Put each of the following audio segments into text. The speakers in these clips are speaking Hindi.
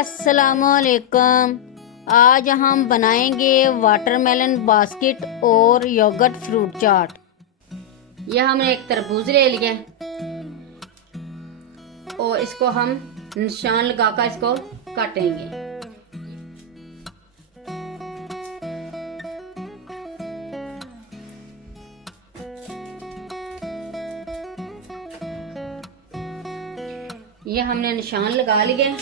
अस्सलामुअलैकुम। आज हम बनाएंगे वाटरमेलन बास्केट और योगर्ट फ्रूट चाट। यह हमने एक तरबूज ले लिया और इसको हम निशान लगाकर इसको काटेंगे। ये हमने निशान लगा लिए।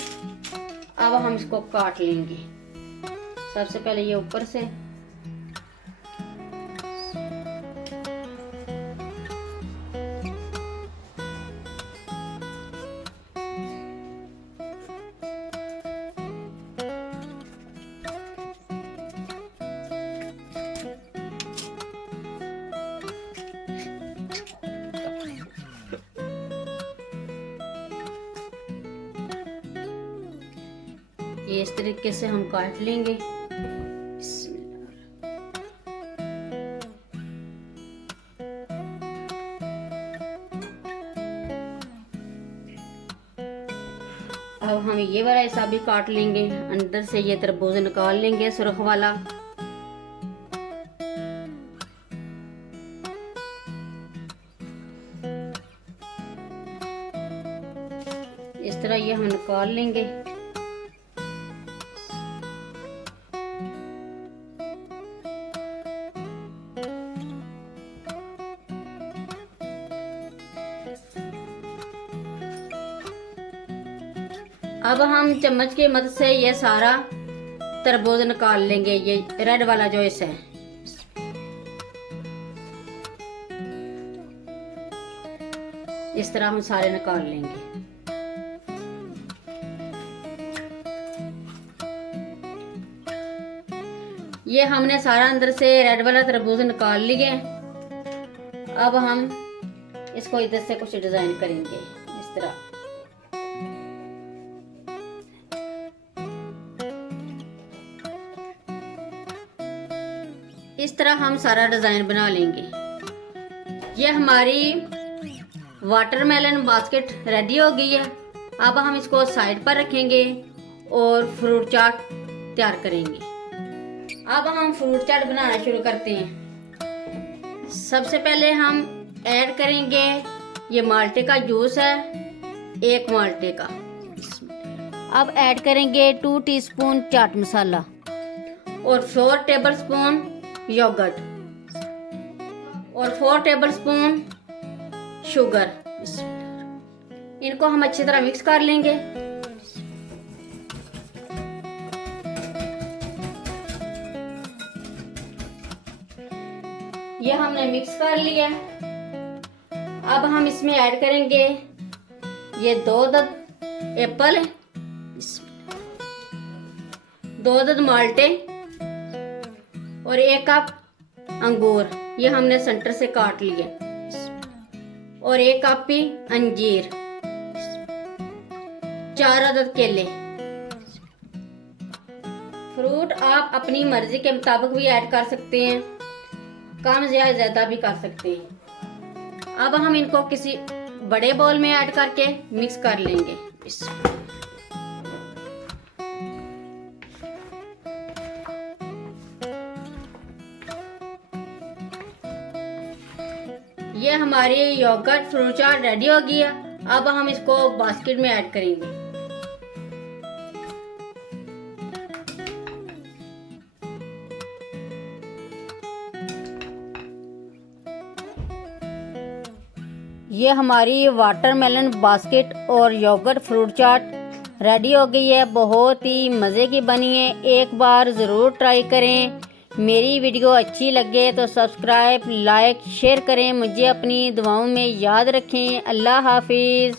अब हम इसको काट लेंगे। सबसे पहले ये ऊपर से ये इस तरीके से हम काट लेंगे। अब हम ये वाला हिस्सा भी काट लेंगे। अंदर से ये तरबूज निकाल लेंगे सुर्ख वाला। इस तरह ये हम निकाल लेंगे। अब हम चम्मच की मदद से ये सारा तरबूज निकाल लेंगे। ये रेड वाला जो हिस्सा है, इस तरह हम सारे निकाल लेंगे। ये हमने सारा अंदर से रेड वाला तरबूज निकाल लिया। अब हम इसको इधर से कुछ डिजाइन करेंगे इस तरह। इस तरह हम सारा डिजाइन बना लेंगे। ये हमारी वाटरमेलन बास्केट रेडी हो गई है। अब हम इसको साइड पर रखेंगे और फ्रूट चाट तैयार करेंगे। अब हम फ्रूट चाट बनाना शुरू करते हैं। सबसे पहले हम ऐड करेंगे ये माल्टे का जूस है, 1 माल्टे का। अब ऐड करेंगे 2 टीस्पून चाट मसाला और 4 टेबलस्पून योगर्ट और 4 टेबलस्पून शुगर। इनको हम अच्छी तरह मिक्स कर लेंगे। ये हमने मिक्स कर लिया। अब हम इसमें ऐड करेंगे ये 2 अदद एप्पल, 2 अदद माल्टे और 1 कप अंगूर। ये हमने सेंटर से काट लिया और 1 कप ही अंजीर, 4 अदद केले। फ्रूट आप अपनी मर्जी के मुताबिक भी ऐड कर सकते हैं, कम या ज्यादा भी कर सकते हैं। अब हम इनको किसी बड़े बाउल में ऐड करके मिक्स कर लेंगे। ये हमारी योगर्ट फ्रूट चाट रेडी हो गई है। अब हम इसको बास्केट में ऐड करेंगे। ये हमारी वाटरमेलन बास्केट और योगर्ट फ्रूट चाट रेडी हो गई है। बहुत ही मज़े की बनी है। एक बार ज़रूर ट्राई करें। मेरी वीडियो अच्छी लगे तो सब्सक्राइब, लाइक, शेयर करें। मुझे अपनी दुआओं में याद रखें। अल्लाह हाफिज़।